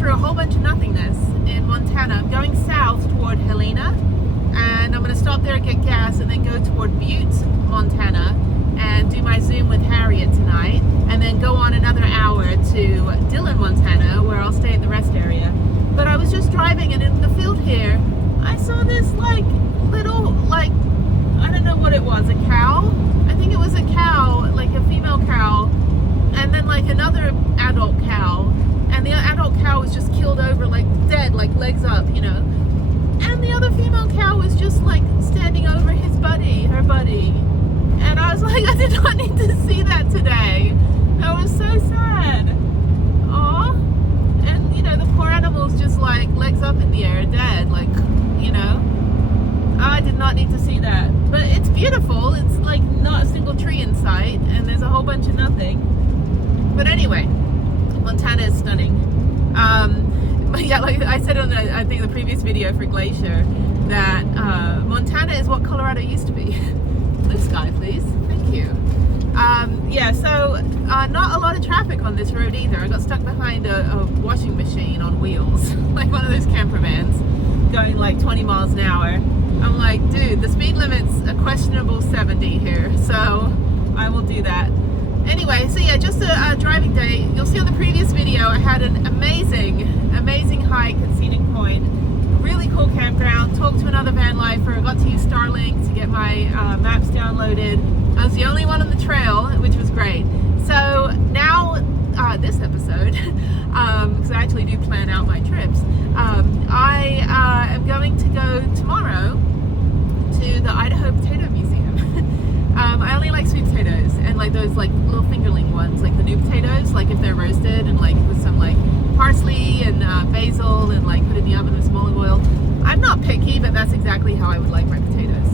through a whole bunch of nothingness in Montana. I'm going south toward Helena, and I'm going to stop there and get gas and then go toward Butte, Montana, and do my Zoom with Harriet tonight, and then go on another hour to Dillon, Montana, where I'll stay at the rest area. But I was just driving, and in the field here, I saw this like little, like, I don't know what it was, a cow? I think it was a cow, like a female cow, and then like another adult cow, and the adult cow was just killed over, like dead, like legs up, you know, and the other female cow was just like standing over his buddy, her buddy, and I was like, I did not need to see that today. That was so sad. Aw. And you know, the poor animal's just like legs up in the air, dead, like, you know. I did not need to see that, but it's beautiful. It's like not a single tree in sight, and there's a whole bunch of nothing. But anyway, Montana is stunning. But yeah, like I said on I think the previous video for Glacier, that Montana is what Colorado used to be. Blue sky, please. Thank you. Yeah, so not a lot of traffic on this road either. I got stuck behind a washing machine on wheels, like one of those camper vans, going like 20 miles an hour. I'm like, dude, the speed limit's a questionable 70 here, so I will do that. Anyway, so yeah, just a driving day. You'll see on the previous video, I had an amazing hike at Scenic Point. Really cool campground. Talked to another van lifer. I got to use Starlink to get my maps downloaded. I was the only one on the trail, which was great. So now, this episode, because I actually do plan out my trips, I am going to go tomorrow to the Idaho Potato Museum. I only like sweet potatoes, and like those like little fingerling ones, like the new potatoes, like if they're roasted and like with some like parsley and basil and like put in the oven with some olive oil. I'm not picky, but that's exactly how I would like my potatoes.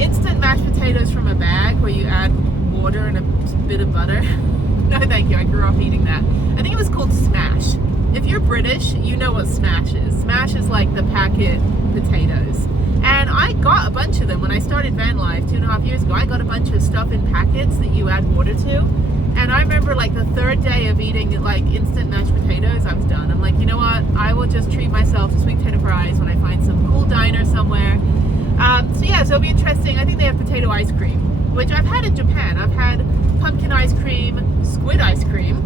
Instant mashed potatoes from a bag where you add water and a bit of butter. No thank you, I grew up eating that. I think it was called Smash. If you're British, you know what Smash is. Smash is like the packet potatoes. And I got a bunch of them when I started Vanlife 2.5 years ago. I got a bunch of stuff in packets that you add water to. And I remember like the third day of eating like instant mashed potatoes, I was done. I'm like, you know what? I will just treat myself to sweet potato fries when I find some cool diner somewhere. So yeah, so it'll be interesting. I think they have potato ice cream, which I've had in Japan. I've had pumpkin ice cream, squid ice cream,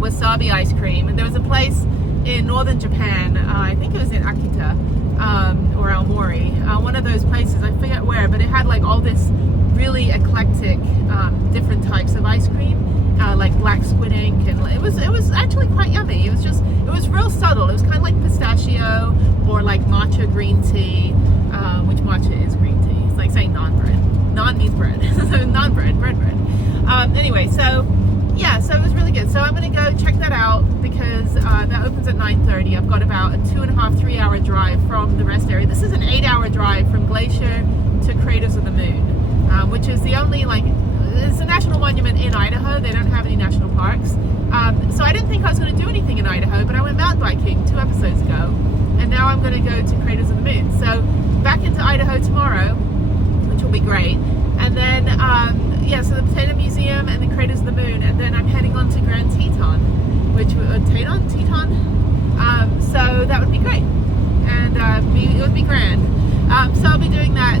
wasabi ice cream. And there was a place in northern Japan, I think it was in Akita, or Aomori, one of those places, I forget where, but it had like all this really eclectic different types of ice cream, like black squid ink, and it was actually quite yummy. It was real subtle. It was kind of like pistachio or like matcha green tea, which matcha is green tea. It's like saying naan bread. Naan means bread, so naan bread, bread. Anyway, so yeah, so it was really good. So I'm gonna go check that out because that opens at 9:30. I've got about a 2.5-3 hour drive from the rest area. This is an 8-hour drive from Glacier to Craters of the Moon, which is the only, like, it's a national monument in Idaho. They don't have any national parks. So I didn't think I was going to do anything in Idaho, but I went mountain biking 2 episodes ago, and now I'm going to go to Craters of the Moon. So back into Idaho tomorrow, which will be great. And then, yeah, so the Potato Museum and the Craters of the Moon, and then I'm heading on to Grand Teton, which Teton? So that would be great, and it would be grand. So I'll be doing that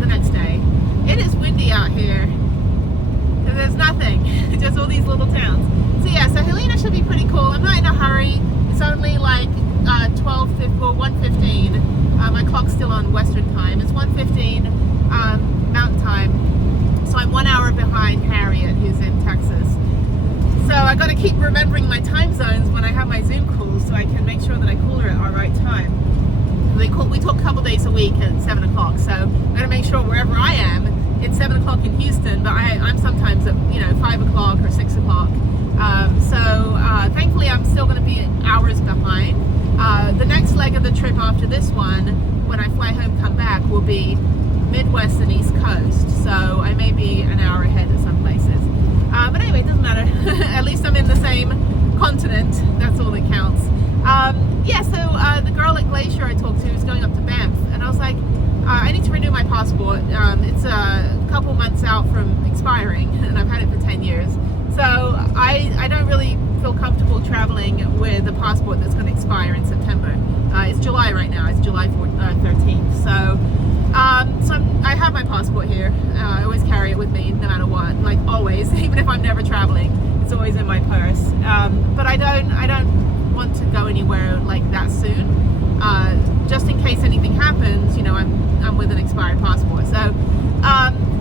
the next day. It is windy out here, and there's nothing, just all these little towns. So yeah, so Helena should be pretty cool. I'm not in a hurry. It's only like 1:15. My clock's still on Western time. It's 1:15 Mountain time. So I'm 1 hour behind Harriet, who's in Texas. So I got to keep remembering my time zones when I have my Zoom calls, so I can make sure that I call her at our right time. We talk a couple days a week at 7 o'clock, so I got to make sure wherever I am, it's 7 o'clock in Houston, but I'm sometimes at 5 o'clock or 6 o'clock. So thankfully I'm still going to be hours behind. The next leg of the trip after this one, when I fly home, come back, will be Midwest and East Coast, so I may be an hour ahead at some places. But anyway, it doesn't matter. At least I'm in the same continent. That's all that counts. Yeah, so the girl at Glacier I talked to is going up to Banff, and I was like, I need to renew my passport. It's a couple months out from expiring, and I've had it for 10 years. So I don't really feel comfortable traveling with a passport that's going to expire in September. It's July right now. It's July 13th. So I have my passport here. I always carry it with me no matter what, like always, even if I'm never traveling, it's always in my purse. But I don't want to go anywhere like that soon. Just in case anything happens, you know, I'm with an expired passport. So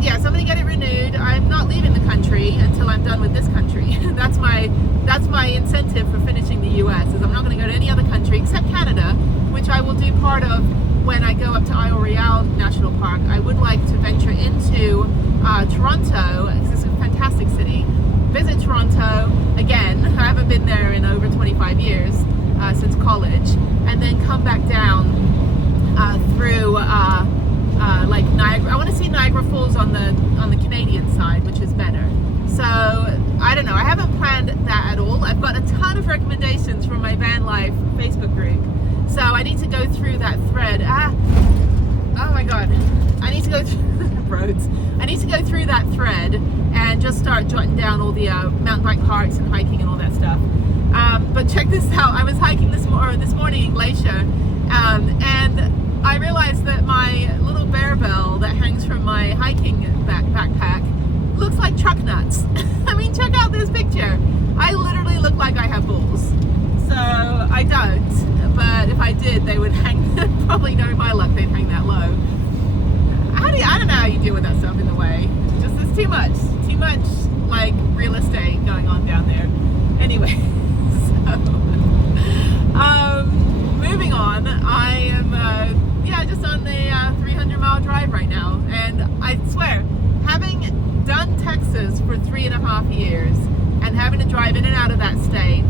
yeah, so I'm gonna get it renewed. I'm not leaving the country until I'm done with this country. That's my incentive for finishing the US, is I'm not gonna go to any other country except Canada, which I will do part of when I go up to Isle Royale National Park. I would like to venture into Toronto, because it's a fantastic city. Visit Toronto again. I haven't been there in over 25 years, since college, and then come back down through like Niagara. I want to see Niagara Falls on the Canadian side, which is better. So I don't know. I haven't planned that at all. I've got a ton of recommendations from my Vanlife Facebook group. So I need to go through that thread. Oh my God. I need to go through roads. I need to go through that thread and just start jotting down all the mountain bike parks and hiking and all that stuff. But check this out. I was hiking this morning in Glacier, and I realized that my little bear bell that hangs from my hiking backpack looks like truck nuts. I mean, check out this picture. I literally look like I have balls. So I don't, but if I did, they would hang, probably knowing my luck, they'd hang that low. I don't know how you deal with that stuff in the way. Just, it's too much like real estate going on down there. Anyway, so, moving on, I am, yeah, just on the 300-mile drive right now. And I swear, having done Texas for 3.5 years and having to drive in and out of that state,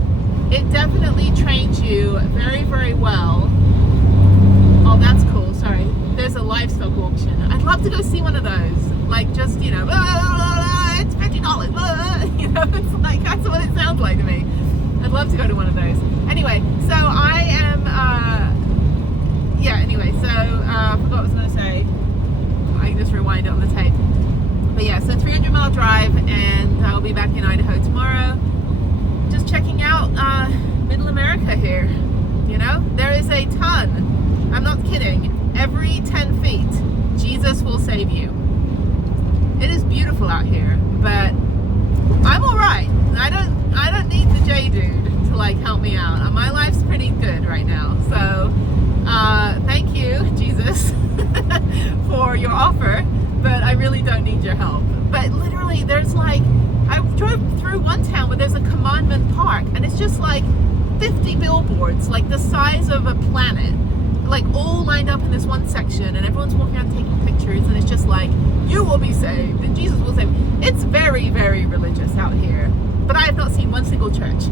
it definitely trains you very, very well. Oh, that's cool. Sorry. There's a livestock auction. I'd love to go see one of those. Like, just, you know, it's $50. You know, it's like, that's what it sounds like to me. I'd love to go to one of those. Anyway, so I am, yeah, anyway, so I forgot what I was going to say. I can just rewind it on the tape. But yeah, so 300-mile drive, and I'll be back in Idaho tomorrow. Just checking out Middle America here. You know, there is a ton. I'm not kidding. Every 10 feet, Jesus will save you. It is beautiful out here, but I'm all right. I don't need the J dude to like help me out. My life's pretty good right now. So thank you, Jesus, for your offer, but I really don't need your help. But literally, there's like, I drove through one town where there's a commandment park, and it's just like 50 billboards, like the size of a planet, like all lined up in this one section, and everyone's walking around taking pictures, and it's just like, you will be saved and Jesus will save you. It's very, very religious out here, but I have not seen one single church.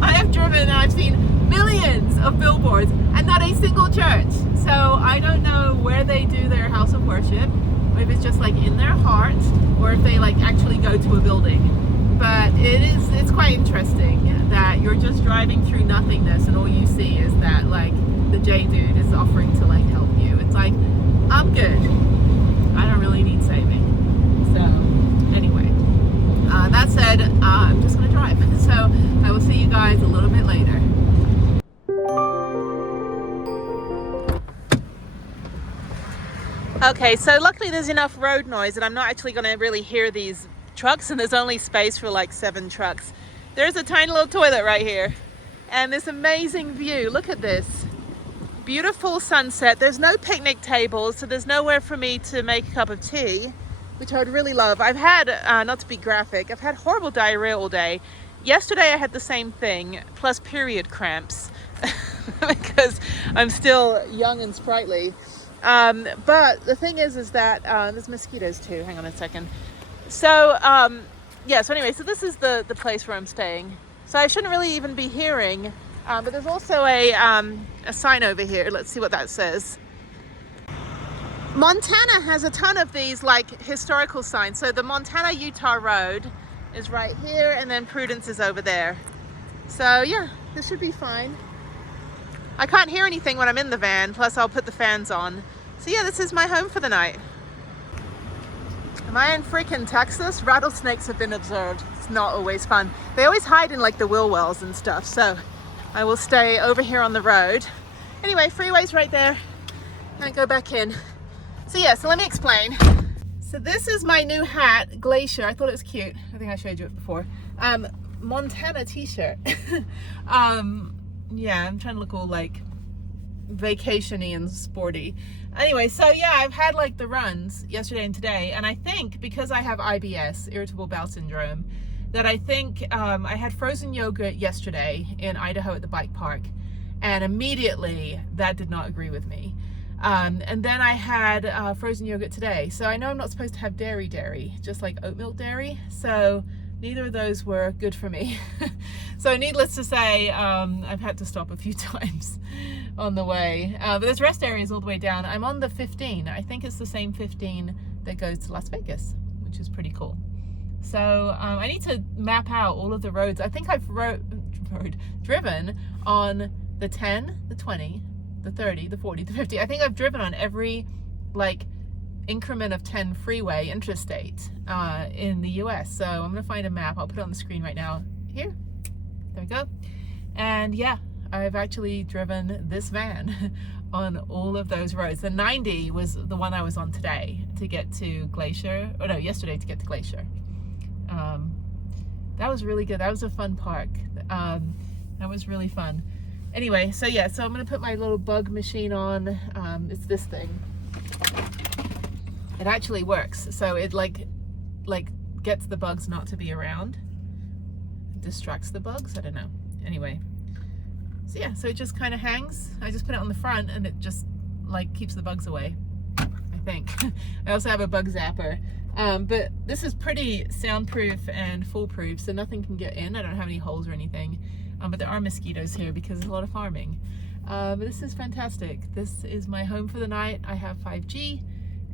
I have driven and I've seen millions of billboards and not a single church. So I don't know where they do their house of worship, or if it's just like in their heart, or if they like actually go to a building. But it's quite interesting that you're just driving through nothingness and all you see is that like the J dude is offering to like help you. It's like, I'm good. I don't really need saving. So anyway, that said, I'm just gonna drive. So I will see you guys a little bit later. Okay, so luckily there's enough road noise that I'm not actually gonna really hear these trucks, and there's only space for like 7 trucks. There's a tiny little toilet right here, and this amazing view. Look at this. Beautiful sunset. There's no picnic tables, so there's nowhere for me to make a cup of tea, which I would really love. I've had, not to be graphic, I've had horrible diarrhea all day. Yesterday I had the same thing, plus period cramps, because I'm still young and sprightly. But the thing is that there's mosquitoes too. Hang on a second. So, yeah, so anyway, so this is the place where I'm staying. So I shouldn't really even be hearing, but there's also a sign over here. Let's see what that says. Montana has a ton of these like historical signs. So the Montana-Utah Road is right here, and then Prudence is over there. So yeah, this should be fine. I can't hear anything when I'm in the van, plus I'll put the fans on. So yeah, this is my home for the night. Am I in freaking Texas? Rattlesnakes have been observed. It's not always fun. They always hide in like the wheel wells and stuff. So I will stay over here on the road. Anyway, freeway's right there. And go back in. So yeah, so let me explain. So this is my new hat, Glacier. I thought it was cute. I think I showed you it before. Montana t-shirt. Yeah, I'm trying to look all like vacation-y and sporty. Anyway, so yeah, I've had like the runs yesterday and today, and I think because I have IBS, irritable bowel syndrome, that I think I had frozen yogurt yesterday in Idaho at the bike park, and immediately that did not agree with me. And then I had frozen yogurt today, so I know I'm not supposed to have dairy, just like oat milk dairy, so neither of those were good for me. So needless to say, I've had to stop a few times on the way. But there's rest areas all the way down. I'm on the 15. I think it's the same 15 that goes to Las Vegas, which is pretty cool. So I need to map out all of the roads. I think I've driven on the 10, the 20, the 30, the 40, the 50. I think I've driven on every like increment of 10 freeway interstate in the US. So I'm gonna find a map. I'll put it on the screen right now. Here, there we go. And yeah, I've actually driven this van on all of those roads. The 90 was the one I was on today to get to Glacier, or no, yesterday to get to Glacier. That was really good. That was a fun park. That was really fun. Anyway, so yeah, so I'm gonna put my little bug machine on. It's this thing. It actually works. So it like gets the bugs not to be around. It distracts the bugs, I don't know. Anyway, so yeah, so it just kind of hangs. I just put it on the front and it just like keeps the bugs away, I think. I also have a bug zapper. But this is pretty soundproof and foolproof, so nothing can get in. I don't have any holes or anything. But there are mosquitoes here because there's a lot of farming. But this is fantastic. This is my home for the night. I have 5G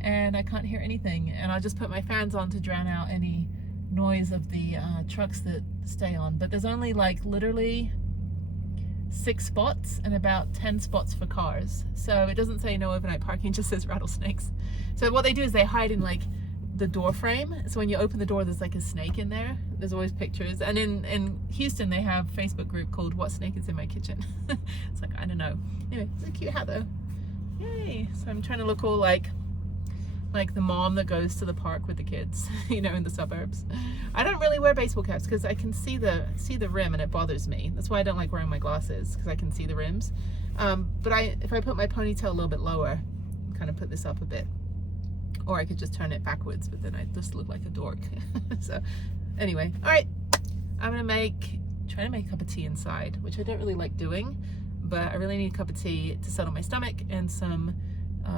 and I can't hear anything. And I'll just put my fans on to drown out any noise of the trucks that stay on. But there's only like literally 6 spots and about 10 spots for cars. So it doesn't say no overnight parking, it just says rattlesnakes. So what they do is they hide in like the door frame. So when you open the door, there's like a snake in there. There's always pictures. And in Houston, they have a Facebook group called What Snake Is in My Kitchen? It's like, I don't know. Anyway, it's a cute hat though. Yay. So I'm trying to look all like the mom that goes to the park with the kids, you know, in the suburbs. I don't really wear baseball caps because I can see the rim and it bothers me. That's why I don't like wearing my glasses, because I can see the rims. But if I put my ponytail a little bit lower, kind of put this up a bit, or I could just turn it backwards, but then I just look like a dork. So anyway, all right, I'm gonna try to make a cup of tea inside, which I don't really like doing, but I really need a cup of tea to settle my stomach, and some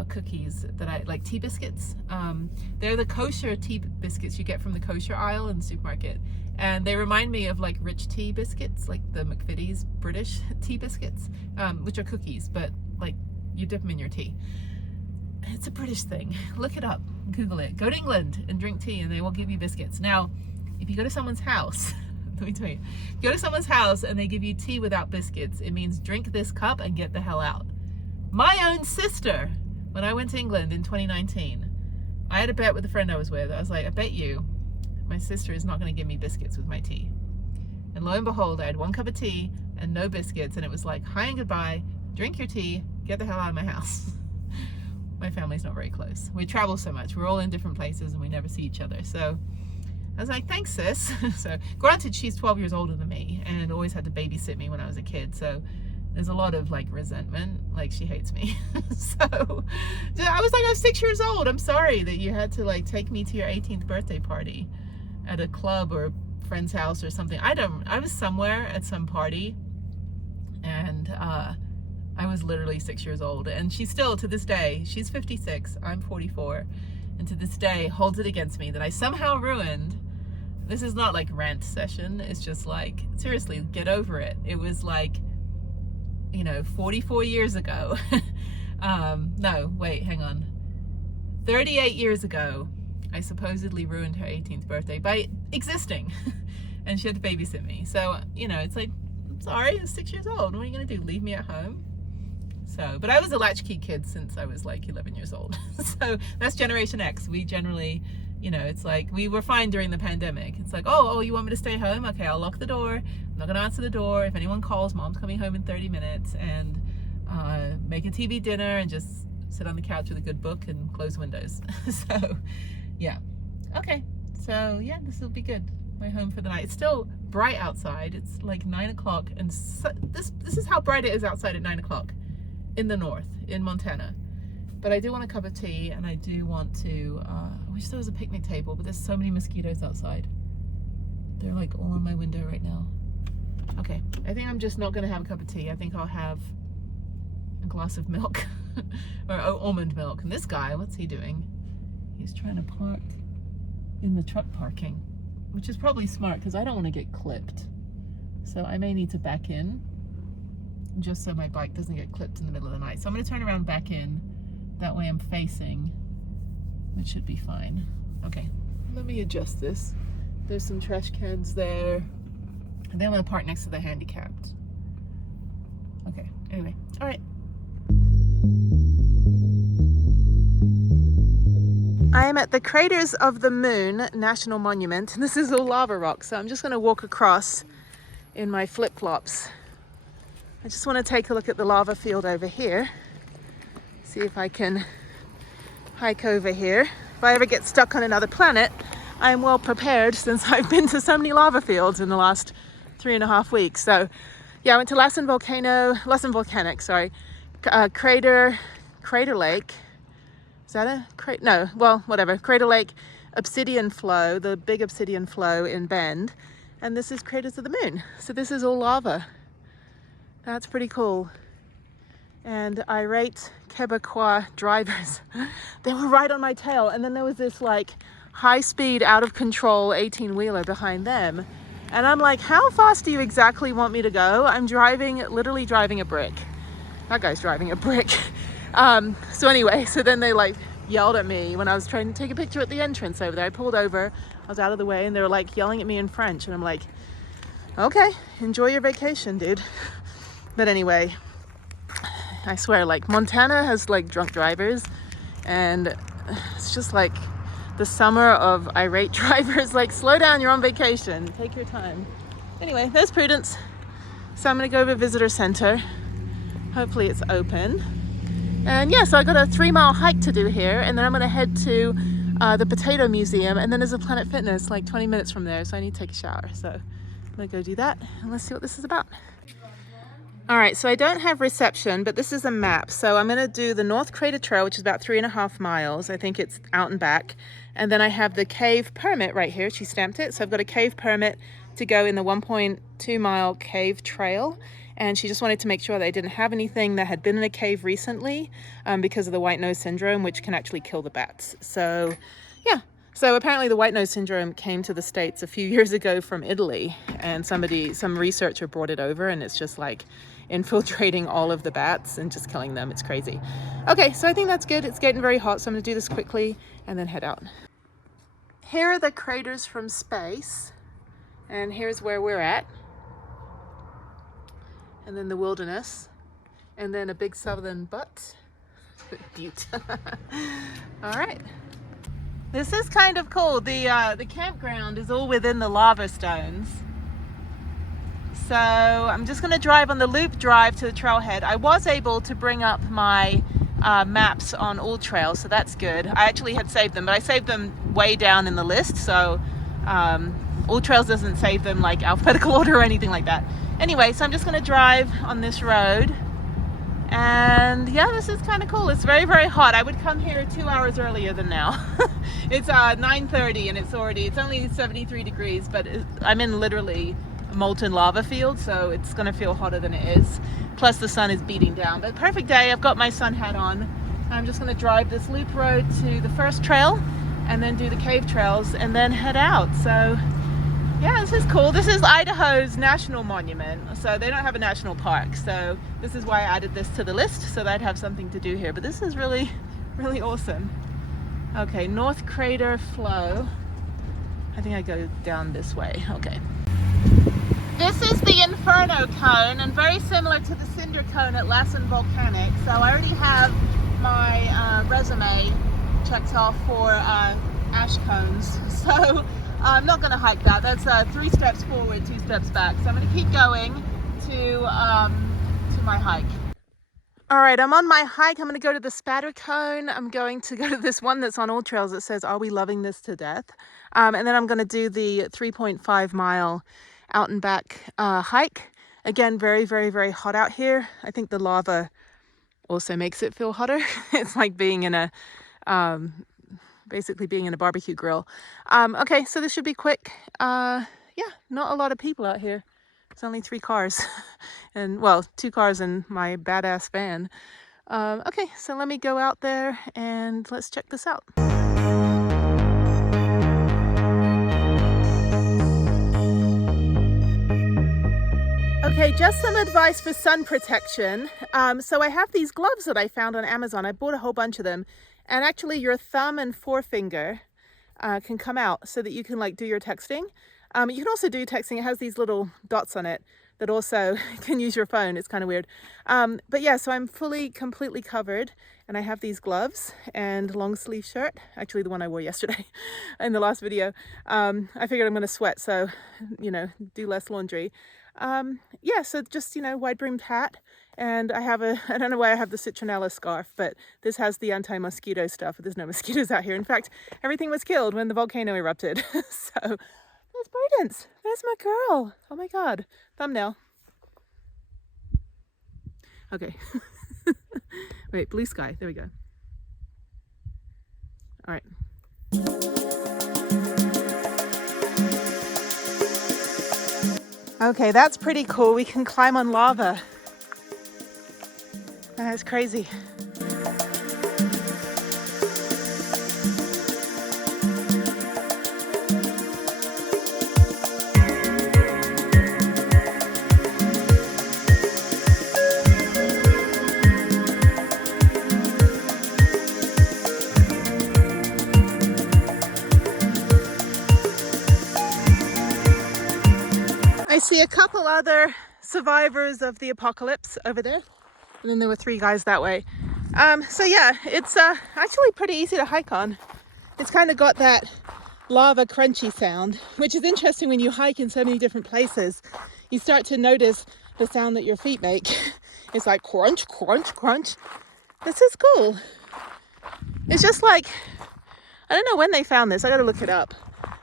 cookies that I like, tea biscuits. They're the kosher tea biscuits you get from the kosher aisle in the supermarket, and they remind me of like rich tea biscuits, like the McVitie's British tea biscuits, which are cookies, but like you dip them in your tea. It's a British thing. Look it up, Google it. Go to England and drink tea and they will give you biscuits. Now, if you go to someone's house, let me tell you, go to someone's house and they give you tea without biscuits, it means drink this cup and get the hell out. My own sister, when I went to England in 2019, I had a bet with a friend I was with. I was like, I bet you my sister is not going to give me biscuits with my tea. And lo and behold, I had 1 cup of tea and no biscuits, and it was like, hi and goodbye, drink your tea, get the hell out of my house. My family's not very close. We travel so much. We're all in different places and we never see each other. So I was like, thanks, sis. So granted, she's 12 years older than me and always had to babysit me when I was a kid. So there's a lot of like resentment, like she hates me. So I was like, I was 6 years old. I'm sorry that you had to like take me to your 18th birthday party at a club or a friend's house or something. I was somewhere at some party, and I was literally 6 years old, and she still, to this day, she's 56, I'm 44, and to this day holds it against me that I somehow ruined. This is not like rant session, it's just like, seriously, get over it. It was like, you know, 44 years ago. No, wait, hang on. 38 years ago, I supposedly ruined her 18th birthday by existing, and she had to babysit me. So, you know, it's like, I'm sorry, I was 6 years old. What are you gonna do, leave me at home? So, but I was a latchkey kid since I was like 11 years old. So that's Generation X. We generally You know, it's like we were fine during the pandemic. It's like, oh, you want me to stay home? Okay, I'll lock the door. I'm not gonna answer the door. If anyone calls, mom's coming home in 30 minutes, and make a TV dinner and just sit on the couch with a good book and close windows. So, yeah. Okay, so yeah, this will be good. My home for the night. It's still bright outside. It's like 9 o'clock, and this is how bright it is outside at 9 o'clock in the north, in Montana. But I do want a cup of tea, and I do want to, I wish there was a picnic table, but there's so many mosquitoes outside. They're like all on my window right now. Okay, I think I'm just not gonna have a cup of tea. I think I'll have a glass of milk, or almond milk. And this guy, what's he doing? He's trying to park in the truck parking, which is probably smart because I don't want to get clipped. So I may need to back in just so my bike doesn't get clipped in the middle of the night. So I'm going to turn around back in. That way I'm facing, which should be fine. Okay, let me adjust this. There's some trash cans there. And then I'm going to park next to the handicapped. Okay, anyway, all right. I am at the Craters of the Moon National Monument, and this is all lava rock, so I'm just going to walk across in my flip-flops. I just want to take a look at the lava field over here, see if I can hike over here. If I ever get stuck on another planet, I'm well prepared since I've been to so many lava fields in the last 3.5 weeks. So yeah, I went to Lassen Volcanic, Crater Lake. Is that a crater? No, well, whatever. Crater Lake, Obsidian Flow, the big Obsidian Flow in Bend. And this is Craters of the Moon. So this is all lava. That's pretty cool. And irate Quebecois drivers, they were right on my tail. And then there was this like high speed, out of control 18-wheeler behind them. And I'm like, how fast do you exactly want me to go? I'm literally driving a brick. That guy's driving a brick. So anyway, so then they like yelled at me when I was trying to take a picture at the entrance over there. I pulled over, I was out of the way, and they were like yelling at me in French. And I'm like, okay, enjoy your vacation, dude. But anyway, I swear, like Montana has like drunk drivers, and it's just like the summer of irate drivers. Like, slow down, you're on vacation, take your time. Anyway, there's Prudence. So I'm gonna go to a visitor center. Hopefully it's open. And yeah, so I got a 3-mile hike to do here, and then I'm gonna head to the Potato Museum, and then there's a Planet Fitness like 20 minutes from there, so I need to take a shower. So I'm gonna go do that, and let's see what this is about. All right, so I don't have reception, but this is a map. So I'm gonna do the North Crater Trail, which is about 3.5 miles. I think it's out and back. And then I have the cave permit right here. She stamped it. So I've got a cave permit to go in the 1.2 mile cave trail. And she just wanted to make sure that I didn't have anything that had been in a cave recently because of the white nose syndrome, which can actually kill the bats. So yeah, so apparently the white nose syndrome came to the States a few years ago from Italy, and some researcher brought it over, and it's just like infiltrating all of the bats and just killing them. It's crazy. Okay, so I think that's good. It's getting very hot, so I'm gonna do this quickly and then head out. Here are the craters from space, and here's where we're at. And then the wilderness, and then a big southern butte. All right. This is kind of cool. The campground is all within the lava stones. So I'm just gonna drive on the loop drive to the trailhead. I was able to bring up my maps on all trails, so that's good. I actually had saved them, but I saved them way down in the list, so all trails doesn't save them like alphabetical order or anything like that. Anyway, so I'm just gonna drive on this road, and yeah, this is kind of cool. It's very, very hot. I would come here 2 hours earlier than now. It's 9:30 and it's only 73 degrees, but I'm in literally a molten lava field, so it's gonna feel hotter than it is. Plus the sun is beating down, but perfect day. I've got my sun hat on. I'm just gonna drive this loop road to the first trail and then do the cave trails and then head out. So yeah, this is cool. This is Idaho's national monument, so they don't have a national park. So this is why I added this to the list, so that I'd have something to do here. But this is really, really awesome. Okay, North Crater Flow. I think I go down this way. Okay. This is the Inferno Cone, and very similar to the Cinder Cone at Lassen Volcanic. So I already have my resume checked off for ash cones. So I'm not going to hike that. That's 3 steps forward, 2 steps back. So I'm going to keep going to my hike. All right, I'm on my hike. I'm going to go to the spatter cone. I'm going to go to this one that's on All Trails that says, "Are we loving this to death?" And then I'm going to do the 3.5 mile out and back hike. Again, very, very, very hot out here. I think the lava also makes it feel hotter. It's like being in a, basically being in a barbecue grill. Okay, so this should be quick. Yeah, not a lot of people out here. It's only 3 cars and, well, 2 cars and my badass van. Okay, so let me go out there and let's check this out. Okay, just some advice for sun protection. So I have these gloves that I found on Amazon. I bought a whole bunch of them. And actually your thumb and forefinger can come out so that you can like do your texting. You can also do texting. It has these little dots on it that also can use your phone. It's kind of weird. But yeah, so I'm completely covered, and I have these gloves and long sleeve shirt. Actually, the one I wore yesterday in the last video. I figured I'm going to sweat, so, you know, do less laundry. Yeah, so just, you know, wide brimmed hat. And I have I don't know why I have the citronella scarf, but this has the anti-mosquito stuff. There's no mosquitoes out here. In fact, everything was killed when the volcano erupted. So there's Prudence. There's my girl. Oh my God. Thumbnail. Okay. Wait, blue sky. There we go. All right. Okay, that's pretty cool. We can climb on lava. That's crazy. I see a couple other survivors of the apocalypse over there. And then there were 3 guys that way. So yeah, it's actually pretty easy to hike on. It's kind of got that lava crunchy sound, which is interesting when you hike in so many different places. You start to notice the sound that your feet make. It's like crunch, crunch, crunch. This is cool. It's just like, I don't know when they found this. I gotta look it up.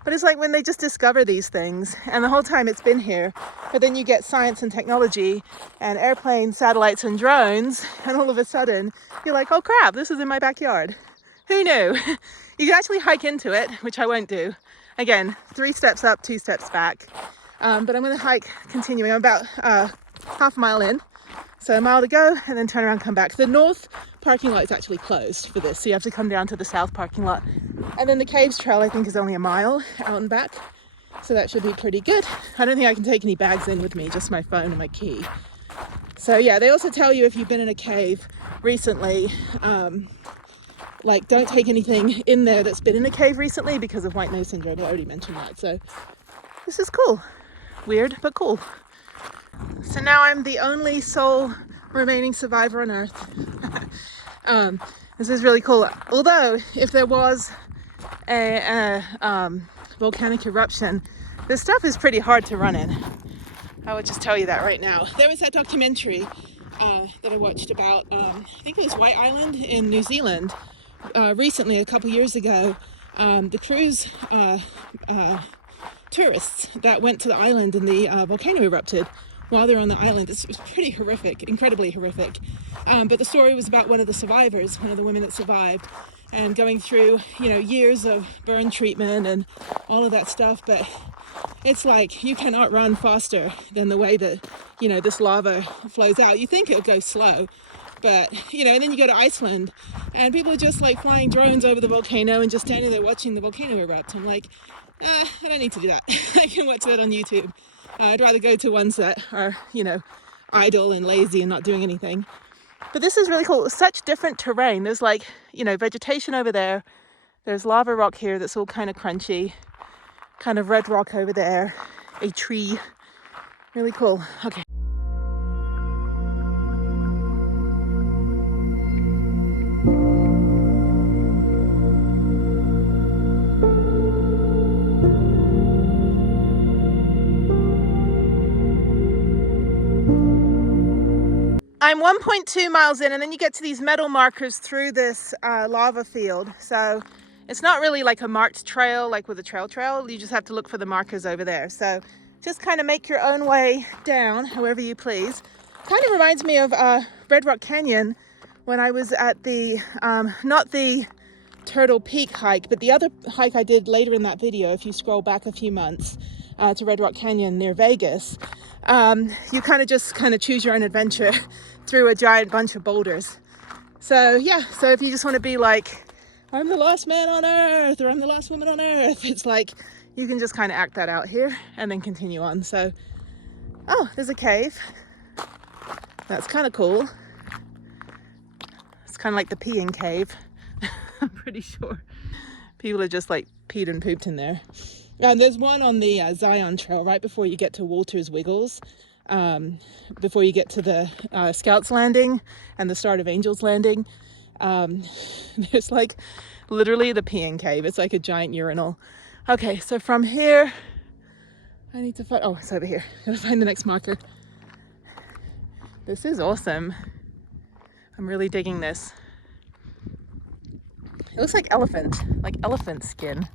But it's like when they just discover these things, and the whole time it's been here, but then you get science and technology and airplanes, satellites and drones, and all of a sudden you're like, oh crap, this is in my backyard. Who knew? You can actually hike into it, which I won't do. Again, 3 steps up, 2 steps back. But I'm going to hike continuing. I'm about half a mile in. So a mile to go, and then turn around, come back. The north parking lot is actually closed for this, so you have to come down to the south parking lot. And then the caves trail, I think, is only a mile out and back, so that should be pretty good. I don't think I can take any bags in with me, just my phone and my key. So yeah, they also tell you if you've been in a cave recently, like don't take anything in there that's been in a cave recently because of white nose syndrome. I already mentioned that. So this is cool. Weird, but cool. So now I'm the only sole remaining survivor on Earth. This is really cool. Although, if there was a volcanic eruption, this stuff is pretty hard to run in. I would just tell you that right now. There was that documentary that I watched about, I think it was White Island in New Zealand, recently, a couple years ago. The cruise tourists that went to the island and the volcano erupted while they're on the island. It was pretty horrific, incredibly horrific. But the story was about one of the survivors, one of the women that survived, and going through, you know, years of burn treatment and all of that stuff. But it's like you cannot run faster than the way that, you know, this lava flows out. You think it'll go slow, but, you know, and then you go to Iceland and people are just like flying drones over the volcano and just standing there watching the volcano erupt. I'm like, I don't need to do that. I can watch that on YouTube. I'd rather go to ones that are, you know, idle and lazy and not doing anything. But this is really cool. Such different terrain. There's like, you know, vegetation over there. There's lava rock here that's all kind of crunchy. Kind of red rock over there. A tree. Really cool. Okay. I'm 1.2 miles in, and then you get to these metal markers through this lava field. So it's not really like a marked trail, like with a trail. You just have to look for the markers over there. So just kind of make your own way down, however you please. Kind of reminds me of Red Rock Canyon when I was at the, not the Turtle Peak hike, but the other hike I did later in that video, if you scroll back a few months to Red Rock Canyon near Vegas. You kind of choose your own adventure through a giant bunch of boulders. So yeah, so if you just want to be like, I'm the last man on earth, or I'm the last woman on earth, it's like you can just kind of act that out here and then continue on. So, oh, there's a cave. That's kind of cool. It's kind of like the peeing cave. I'm pretty sure people are just like peed and pooped in there. There's one on the Zion Trail right before you get to Walter's Wiggles, before you get to the Scouts Landing and the start of Angels Landing. There's like literally the peeing cave. It's like a giant urinal. Okay, so from here, I need to find, oh, it's over here. Gotta find the next marker. This is awesome. I'm really digging this. It looks like elephant skin.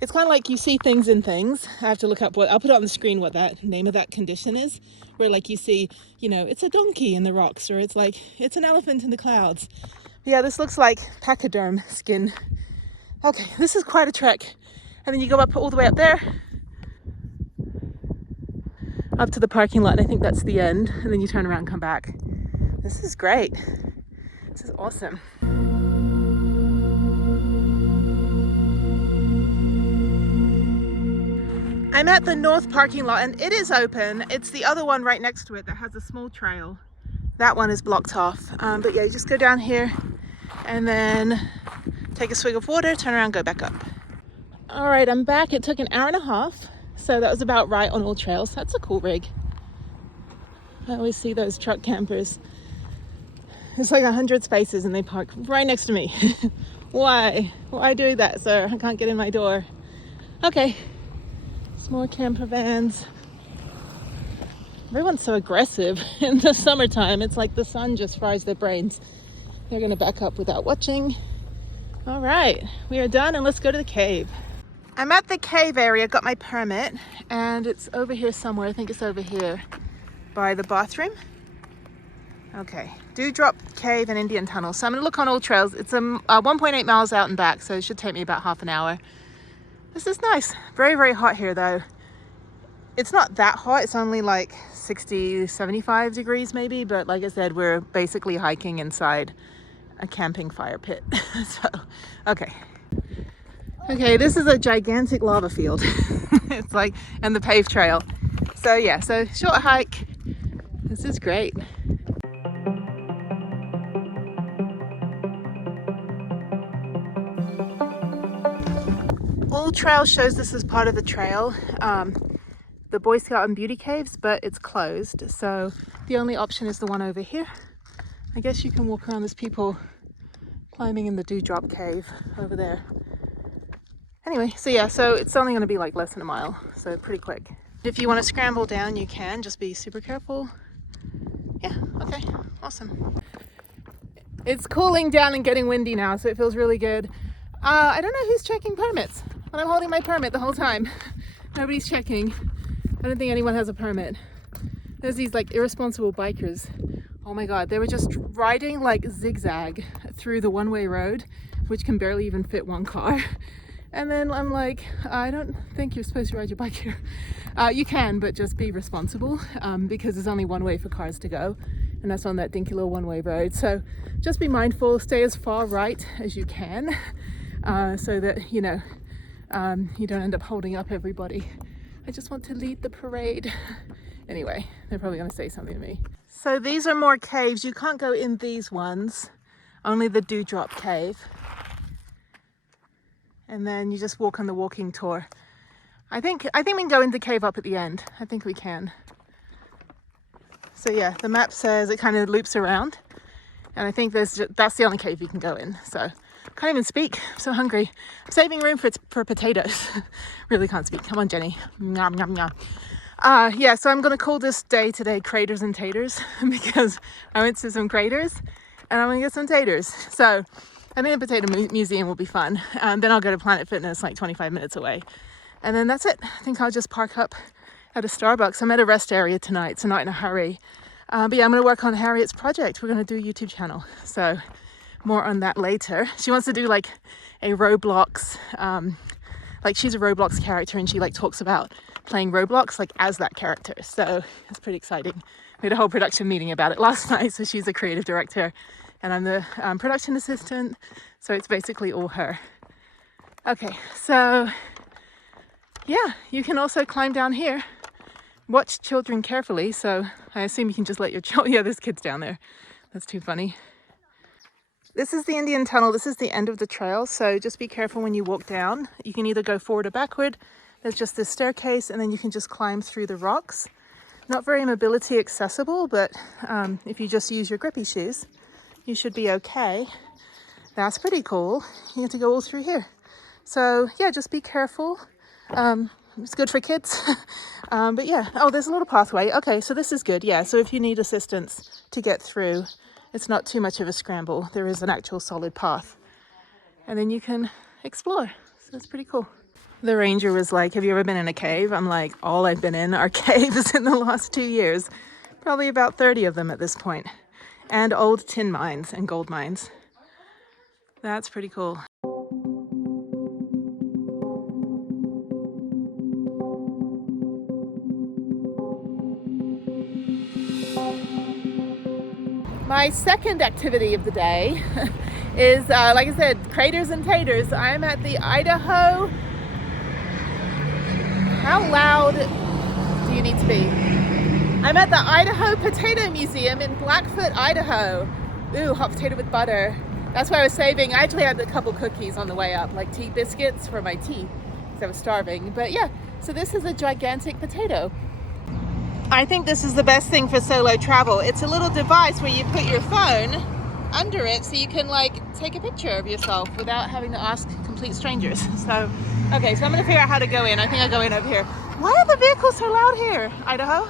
It's kind of like you see things in things. I have to look up I'll put it on the screen what that name of that condition is, where like you see, you know, it's a donkey in the rocks, or it's like, it's an elephant in the clouds. Yeah, this looks like pachyderm skin. Okay, this is quite a trek. And then you go up all the way up there, up to the parking lot, and I think that's the end. And then you turn around and come back. This is great. This is awesome. I'm at the north parking lot, and it is open. It's the other one right next to it that has a small trail. That one is blocked off. But yeah, you just go down here and then take a swig of water, turn around, go back up. All right, I'm back. It took an hour and a half. So that was about right on all trails. That's a cool rig. I always see those truck campers. It's like 100 spaces and they park right next to me. Why? Why do that, sir? I can't get in my door. Okay. More camper vans. Everyone's so aggressive in the summertime. It's like the sun just fries their brains. They're gonna back up without watching. All right, we are done, and let's go to the cave. I'm at the cave area, got my permit, and it's over here somewhere. I think it's over here by the bathroom. Okay, Dewdrop Cave and Indian Tunnel. So I'm gonna look on all trails. It's 1.8 miles out and back, so it should take me about half an hour. This is nice. Very, very hot here though. It's not that hot. It's only like 60, 75 degrees maybe. But like I said, we're basically hiking inside a camping fire pit. So, okay. Okay, this is a gigantic lava field. It's like, and the paved trail. So yeah, so short hike. This is great. All Trail shows this as part of the trail, the Boy Scout and Beauty Caves, but it's closed. So the only option is the one over here. I guess you can walk around. There's people climbing in the Dewdrop Cave over there. Anyway, so yeah, so it's only going to be like less than a mile, so pretty quick. If you want to scramble down, you can. Just be super careful. Yeah, okay, awesome. It's cooling down and getting windy now, so it feels really good. I don't know who's checking permits. But I'm holding my permit the whole time. Nobody's checking. I don't think anyone has a permit. There's these like irresponsible bikers. Oh my God, they were just riding like zigzag through the one-way road, which can barely even fit one car. And then I'm like, I don't think you're supposed to ride your bike here. You can, but just be responsible because there's only one way for cars to go. And that's on that dinky little one-way road. So just be mindful, stay as far right as you can so that, you know, you don't end up holding up everybody. I just want to lead the parade. Anyway, they're probably gonna say something to me. So these are more caves. You can't go in these ones, only the Dewdrop Cave. And then you just walk on the walking tour. I think we can go in the cave up at the end. I think we can. So yeah, the map says it kind of loops around. And I think that's the only cave you can go in. So I can't even speak. I'm so hungry. I'm saving room for potatoes. Really can't speak. Come on, Jenny. Nom, nom, nom. Yeah, so I'm gonna call this day today Craters and Taters because I went to some craters and I'm gonna get some taters. So I think the potato museum will be fun. Then I'll go to Planet Fitness, like 25 minutes away. And then that's it. I think I'll just park up at a Starbucks. I'm at a rest area tonight, so not in a hurry. But yeah, I'm gonna work on Harriet's project. We're gonna do a YouTube channel. So more on that later. She wants to do like a Roblox, like she's a Roblox character and she like talks about playing Roblox like as that character. So it's pretty exciting. We had a whole production meeting about it last night. So she's a creative director and I'm the production assistant. So it's basically all her. Okay, so yeah, you can also climb down here. Watch children carefully. So I assume you can just let your children, yeah, there's kids down there. That's too funny. This is the Indian Tunnel. This is the end of the trail. So just be careful when you walk down. You can either go forward or backward. There's just this staircase and then you can just climb through the rocks. Not very mobility accessible, but if you just use your grippy shoes, you should be okay. That's pretty cool. You have to go all through here. So yeah, just be careful. It's good for kids. But yeah, oh, there's a little pathway. Okay, so this is good. Yeah, so if you need assistance to get through, it's not too much of a scramble. There is an actual solid path. And then you can explore. So it's pretty cool. The ranger was like, have you ever been in a cave? I'm like, all I've been in are caves in the last 2 years. Probably about 30 of them at this point. And old tin mines and gold mines. That's pretty cool. My second activity of the day is, like I said, Craters and Taters. I'm at the Idaho. How loud do you need to be? I'm at the Idaho Potato Museum in Blackfoot, Idaho. Ooh, hot potato with butter. That's what I was saving. I actually had a couple cookies on the way up, like tea biscuits for my tea, because I was starving. But yeah, so this is a gigantic potato. I think this is the best thing for solo travel. It's a little device where you put your phone under it so you can like take a picture of yourself without having to ask complete strangers. So, okay, so I'm gonna figure out how to go in. I think I'll go in over here. Why are the vehicles so loud here, Idaho?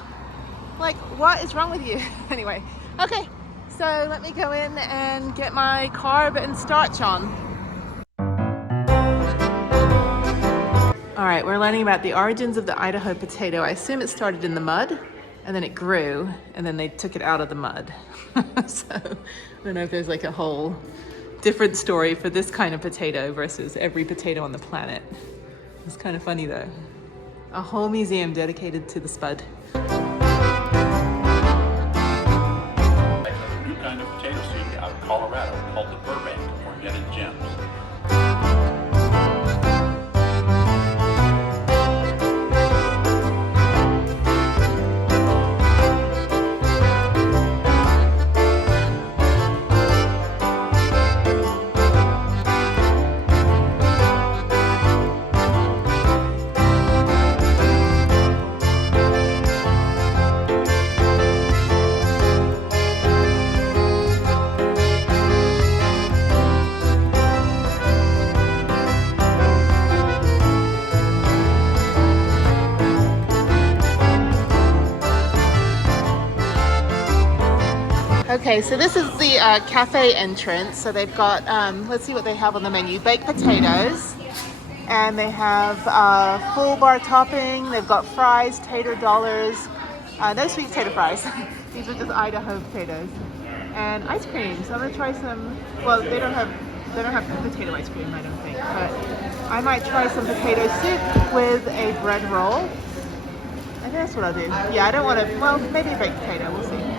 Like, what is wrong with you? Anyway, okay, so let me go in and get my carb and starch on. All right, we're learning about the origins of the Idaho potato. I assume it started in the mud and then it grew and then they took it out of the mud. So I don't know if there's like a whole different story for this kind of potato versus every potato on the planet. It's kind of funny though. A whole museum dedicated to the spud. Like a new kind of potato seed out of Colorado called the Burbank Organic Gems. Okay, so this is the cafe entrance. So they've got, let's see what they have on the menu. Baked potatoes, and they have full bar topping. They've got fries, tater dollars, no sweet potato fries. These are just Idaho potatoes, and ice cream. So I'm gonna try some. Well, they don't have potato ice cream, I don't think, but I might try some potato soup with a bread roll. I think that's what I'll do. Yeah, I don't want to. Well, maybe a baked potato. We'll see.